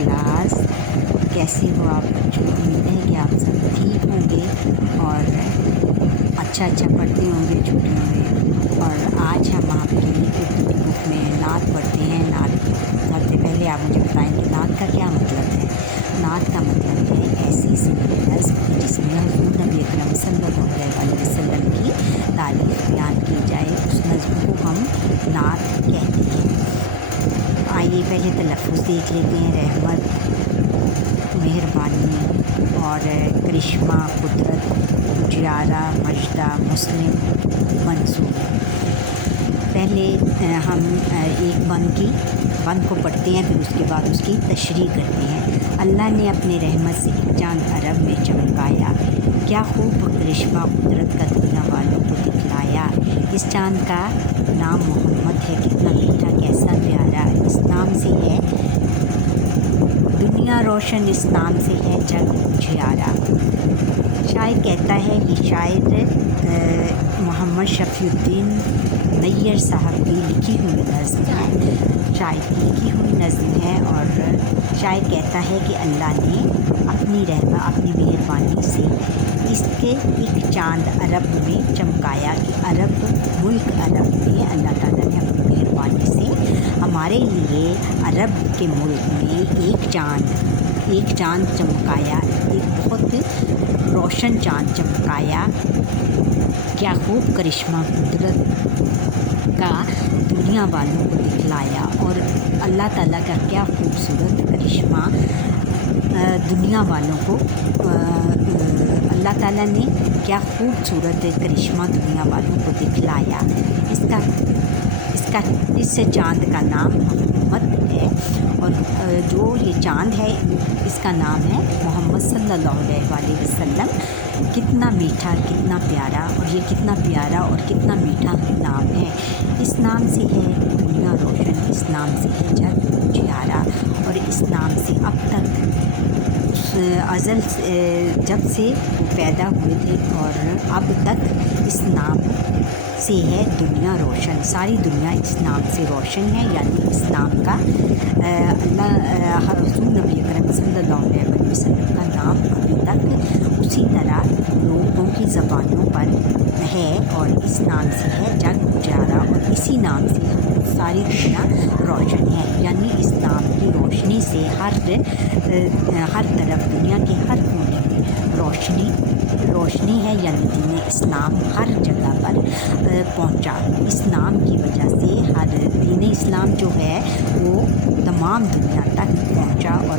Class. कैसे हो आप बच्चों? उम्मीद है कि आप सब ठीक होंगे और अच्छा पढ़ते होंगे छुट्टियों में। और आज हम आपके लिए उर्दू की बुक में नात पढ़ते हैं। नात पढ़ते पहले आप मुझे बताएं कि नात का क्या मतलब है। नात का मतलब है ऐसी सी नज़्म जिसमें हुज़ूर नबी अकरम सल्लल्लाहु अलैहि वसल्लम की तारीफ़ बयान की जाए, उस नज़्म को हम नात कहते हैं। आइए पहले तलफ़्फ़ुज़ देख लेते हैं। रहमत, मेहरबानी और करिश्मा, कुदरत, उजियारा, मजदा, मुस्लिम, मंसूर। पहले हम एक बंद को पढ़ते हैं, फिर उसके बाद उसकी तशरीह करते हैं। अल्लाह ने अपने रहमत से एक चाँद अरब में चमकाया, क्या खूब करिश्मा कुदरत का दुनिया वालों को दिखलाया। इस चाँद का नाम मोहम्मद है, कितना मीठा कैसा प्यारा। इस नाम से है दुनिया रोशन, इस नाम से है जग उजियारा। शायर कहता है, ये शायर मोहम्मद शफ़ीउद्दीन नैयर साहब की लिखी हुई नज़्म है। शायर की लिखी हुई नज़्म है और शायर कहता है कि अल्लाह ने अपनी रहमत, अपनी मेहरबानी से इसके एक चाँद अरब में चमकाया कि अरब मुल्क अरब में अल्लाह ताला ने अपनी मेहरबानी से हमारे लिए अरब के मुल्क में एक चाँद चमकाया, एक बहुत रोशन चाँद चमकाया। क्या खूब करिश्मा कुदरत का दुनिया वालों को दिखलाया। और अल्लाह ताला का क्या खूबसूरत करिश्मा दुनिया वालों को अल्लाह ताला ने क्या खूबसूरत करिश्मा दुनिया वालों को दिखलाया। इस चाँद का नाम मोहम्मद है और जो ये चाँद है इसका नाम है मोहम्मद सल्लल्लाहु अलैहि वसल्लम। कितना मीठा कितना प्यारा, और ये कितना प्यारा और कितना मीठा नाम है। इस नाम से है दुनिया रोशन, इस नाम से है जग उजियारा। और इस नाम से अब तक अज़ल जब से वो पैदा हुए थे और अब तक इस नाम से है दुनिया रोशन। सारी दुनिया इस नाम से रोशन है, यानी इस नाम का हुज़ूर नबी अकरम सल्लल्लाहु अलैहि वसल्लम का नाम अभी तक उसी तरह लोगों की ज़बानों पर है और इस नाम से है जग उजियारा। और इसी नाम से सारी दुनिया रोशन है, यानी इस नाम की रोशनी से हर तरफ दुनिया के हर कोने में रोशनी है, यानी दीन इस्लाम हर जगह पर पहुंचा। इस नाम की वजह से हर दीन इस्लाम जो है वो तमाम दुनिया तक पहुंचा और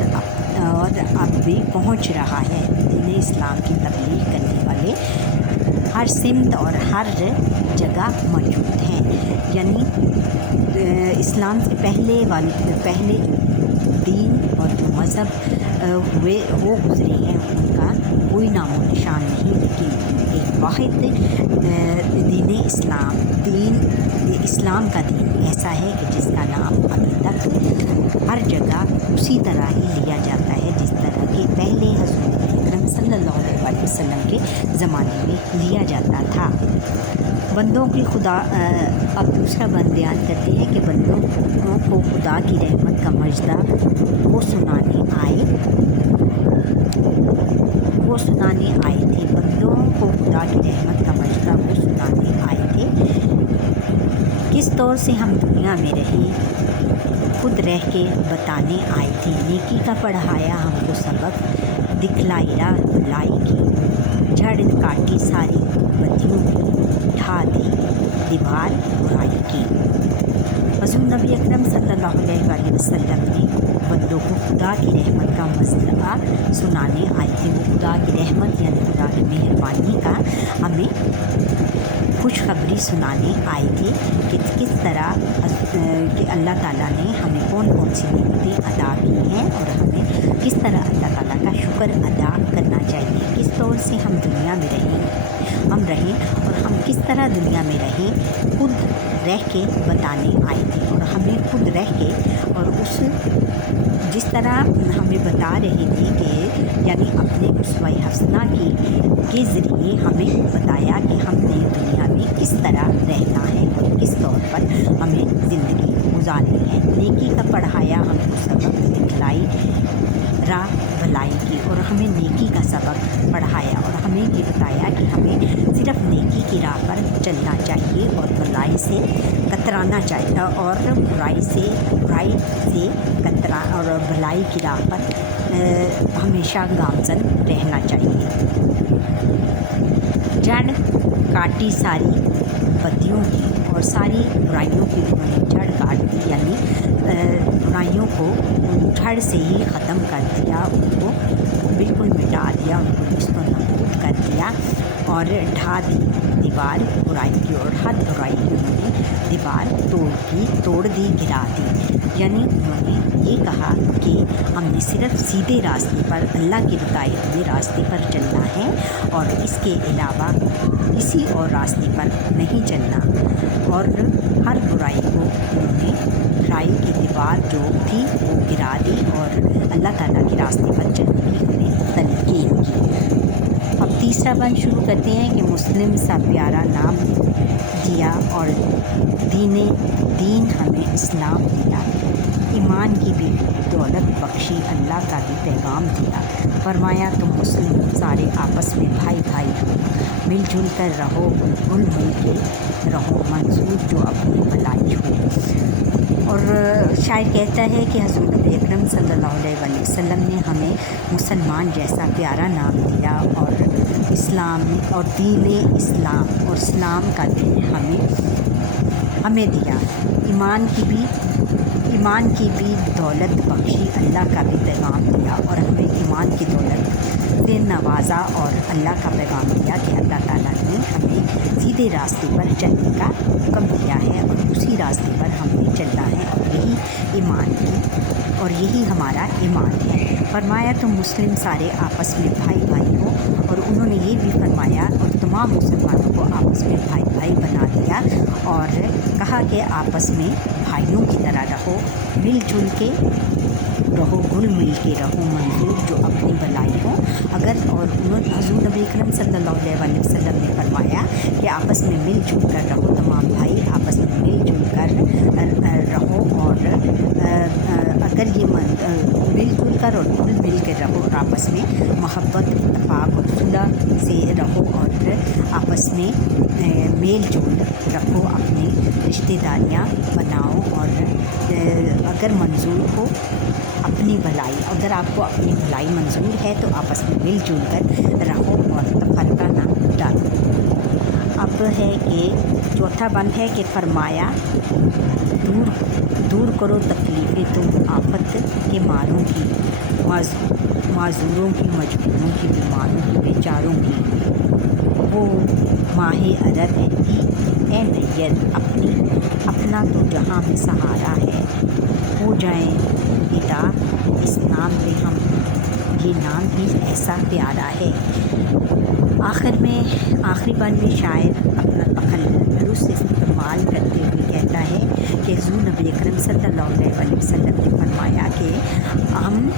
अब भी पहुंच रहा है। दीन इस्लाम की तबलीग करने वाले हर सिमत और हर जगह मौजूद हैं। यानी इस्लाम से पहले जो दीन और जो मज़हब हुए वो गुज़रे हैं, उनका कोई नामो निशान नहीं, लेकिन एक वाहिद दीन इस्लाम का दीन ऐसा है कि जिसका नाम अभी तक हर जगह उसी तरह ही लिया जाता है जिस तरह के पहले हुज़ूर अकरम सल्लल्लाहु अलैहि वसल्लम के ज़माने में लिया जाता था। बंदों की खुदा अब दूसरा बंद बयान करते हैं कि बंदों को खुदा की रहमत का मजदा वो सुनाने आए थे। बंदों को खुदा की रहमत का मजदा वो सुनाने आए थे। किस तौर से हम दुनिया में रहे खुद रह के बताने आए थे। नेकी का पढ़ाया हमको सबक, दिखलाई राह भलाई की, झड़ काटी सारी बत्तियों की, उठा दी दीवार बुराई की। हुज़ूर नबी अकरम सल्लल्लाहु अलैहि वसल्लम ने बंदों को खुदा की रहमत का मसला सुनाने आए थे। वो खुदा की रहमत यानी खुदा की मेहरबानी का हमें खुशखबरी सुनाने आए थे कि किस तरह कि अल्लाह ताला ने हमें कौन सी नेमतें अदा की हैं और हमें किस तरह अल्लाह ताला का शुक्र अदा करना चाहिए। किस तौर से हम दुनिया में रहें और हम किस तरह दुनिया में रहें खुद रह के बताने आए थे। और हमें खुद रह के और उस जिस तरह हमें बता रहे थे कि यानी अपने उसवा हसना के ज़रिए हमें बताया कि हमने दुनिया में किस तरह रहना है और किस तौर पर हमें ज़िंदगी गुजारनी है। नेकी का पढ़ाया हमको सबक, راہ بھلائی کی اور ہمیں نیکی کا سبق پڑھایا اور ہمیں یہ بتایا کہ ہمیں صرف نیکی کی راہ پر چلنا چاہیے اور بھلائی سے کترانا چاہیے اور برائی سے اور بھلائی کی راہ پر ہمیشہ گامزن رہنا چاہیے۔ جڑ کاٹی ساری بدیوں کی اور ساری برائیوں کی انہوں نے جڑ کاٹ دی، یعنی برائیوں کو جڑ سے ہی ختم کر دیا، ان کو بالکل مٹا دیا، ان کو نیست و نابود کر دیا اور ڈھا دی دیوار برائی کی، اور ہر برائی کی انہوں نے دیوار توڑ دی، گرا دی۔ یعنی انہوں نے یہ کہا کہ ہم نے صرف سیدھے راستے پر، اللہ کی بتائے ہوئے راستے پر چلنا ہے اور اس کے علاوہ کسی اور راستے پر نہیں چلنا، اور ہر برائی کو انہوں نے برائی کی دیوار جو تھی وہ گرا دی اور اللہ تعالیٰ کے راستے پر چلنے کی انہیں تلقین کی۔ اب تیسرا بند شروع کرتے ہیں کہ مسلم سا پیارا نام دیا اور دین ہمیں اسلام دیا، ایمان کی بھی دولت بخشی، اللہ کا بھی پیغام دیا، فرمایا تم مسلم سارے آپس میں بھائی بھائی ہو، مل جل کر رہو، گل مل کے رہو، منظور جو اپنی بھلائی ہو۔ اور شاعر کہتا ہے کہ حضور نبی اکرم صلی اللہ علیہ وسلم نے ہمیں مسلمان جیسا پیارا نام دیا اور اسلام اور دین اسلام اور اسلام کا دین ہمیں دیا، ایمان کی بھی دولت بخشی، اللہ کا بھی پیغام دیا اور ہمیں ایمان کی دولت سے نوازا اور اللہ کا پیغام دیا کہ اللہ تعالیٰ نے ہمیں سیدھے راستے پر چلنے کا حکم دیا ہے اور اسی راستے پر ہم نے چلنا ہے اور یہی ہمارا ایمان ہے۔ فرمایا تم مسلم سارے آپس میں بھائی بھائی ہو، اور انہوں نے یہ بھی فرمایا اور تمام مسلمانوں کو آپس میں بھائی بھائی بنا دیا اور کہا کہ آپس میں بھائیوں کی طرح رہو، مل جل کے رہو، گل مل کے رہو، منظور جو اپنی بھلائی ہو۔ حضور نبی اکرم صلی اللہ علیہ وسلم نے فرمایا کہ آپس میں مل جل کر رہو، تمام بھائی آپس میں مل جل کر رہو، اور اگر یہ مل جل کر اور گل مل کے رہو اور آپس میں محبت، اتفاق اور صلح سے رہو اور آپس میں میل جول رکھو، اپنی رشتہ داریاں بناؤ، اور اگر منظور ہو اپنی بھلائی، اگر آپ کو اپنی بھلائی منظور ہے تو آپس میں مل جل کر رہو اور تفرقہ نہ ڈالو۔ اب ہے کہ چوتھا بند ہے کہ فرمایا دور کرو تکلیفیں تم آفت کے ماروں کی، معذوروں کی، مجبوروں کی، بیماروں کی، بیچاروں کی، وہ ماہ عرب اے نیت اپنا تو جہاں میں سہارا ہے، ہو جائیں فدا اس نام پہ ہم، یہ نام ہی ایسا پیارا ہے۔ آخری بند میں شاعر اپنا تخلص استعمال کرتے ہوئے کہتا ہے کہ حضور نبی اکرم صلی اللہ علیہ وسلم نے فرمایا کہ ہم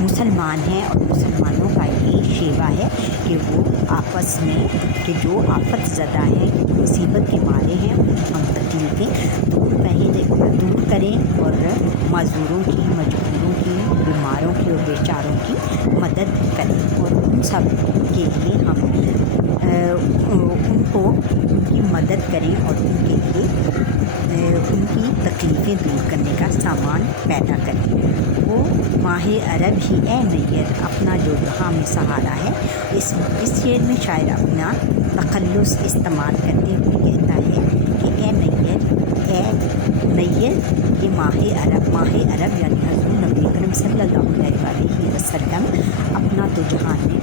مسلمان ہیں اور مسلمانوں کا یہ شیوا ہے کہ وہ آپس میں کہ جو آفت زدہ ہیں، مصیبت کے مارے ہیں، ہم تکلیفیں دور کریں اور معذوروں کی، مجبوروں کی، بیماروں کی اور بیچاروں کی مدد کریں، اور ان سب کے لیے ہم ان کی مدد کریں اور ان کے لیے ان کی تکلیفیں دور کرنے کا سامان پیدا کریں۔ وہ ماہ عرب ہی اے نیت اپنا جو جہاں میں سہارا ہے۔ اس شعر میں شاعر اپنا تخلص استعمال کرتے ہوئے کہتا ہے کہ اے نیت یہ ماہ عرب یعنی حضور نبی اکرم صلی اللہ علیہ وسلم اپنا تو جہان میں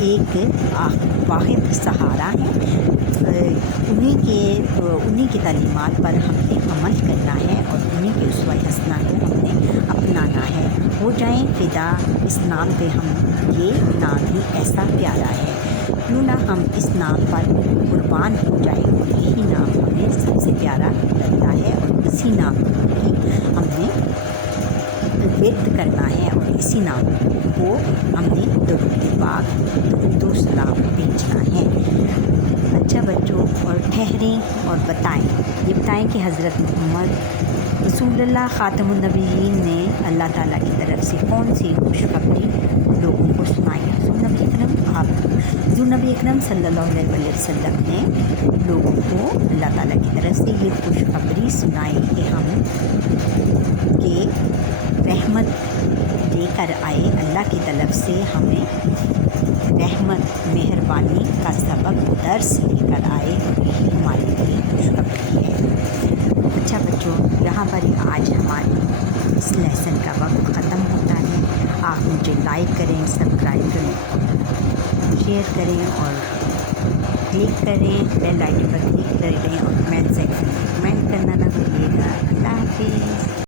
ایک واحد سہارا ہے، انہی کی تعلیمات پر ہم نے عمل کرنا ہے اور انہی کے اسوہ حسنہ کو ہم نے اپنانا ہے۔ ہو جائیں فدا اس نام پہ ہم، یہ نام ہی ایسا پیارا ہے، کیوں نہ ہم اس نام پر قربان ہو جائیں، اور یہی نام ہمیں سب سے پیارا لگتا ہے اور اسی نام کی ہم نے ورد کرنا ہے اور اسی نام کو ہم نے درود و سلام بھیجنا ہے۔ اچھا بچوں، اور ٹھہریں اور بتائیں، یہ بتائیں کہ حضرت محمد رسول اللہ خاتم النبیین نے اللہ अल्लाह ताला की तरफ से कौन सी खुशखबरी लोगों को सुनाई। हुज़ूर नबी अकरम सल्लल्लाहु अलैहि वसल्लम ने लोगों को अल्लाह ताला की तरफ से ये खुशखबरी सुनाई कि रहमत लेकर आए, अल्लाह की तरफ से हमें रहमत मेहरबानी का सबक दर्स लेकर आए, और यही हमारे लिए खुशखबरी है। अच्छा बच्चों, यहाँ पर आज हमारी इस लेसन का वक्त ख़त्म होता है। आप मुझे लाइक करें, सब्सक्राइब करें, शेयर करें और क्लिक करें, बेल आइकन पर क्लिक करें और कमेंट सेक्शन में कमेंट करना ना भूलिएगा। अल्लाह हाफिज़।